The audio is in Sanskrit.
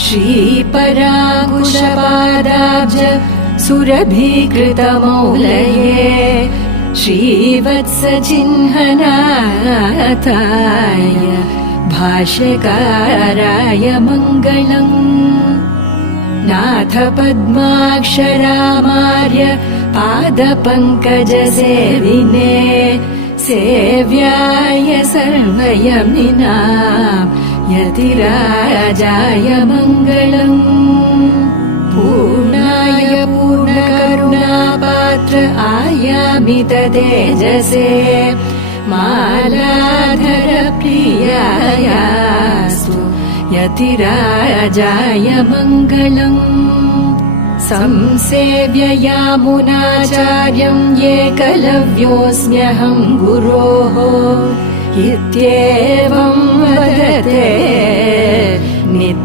श्रीपराङ्कुशपादाब्ज सुरभीकृतमौलये श्रीवत्सचिह्ननाथाय भाष्यकाराय मङ्गलम्। नाथ पद्माक्षरामार्य पादपङ्कजसेविने सेव्याय सर्वयमिनां यतिराजाय मङ्गलम्। पूर्णाय पूर्णकरुणापात्र आयामित तेजसे मालाधर प्रियायास्तु यतिराजाय मङ्गलम्। संसेव्य यामुनाचार्यम् एकलव्योऽस्म्यहम् गुरोः इत्येवम् वदते नित्यम्।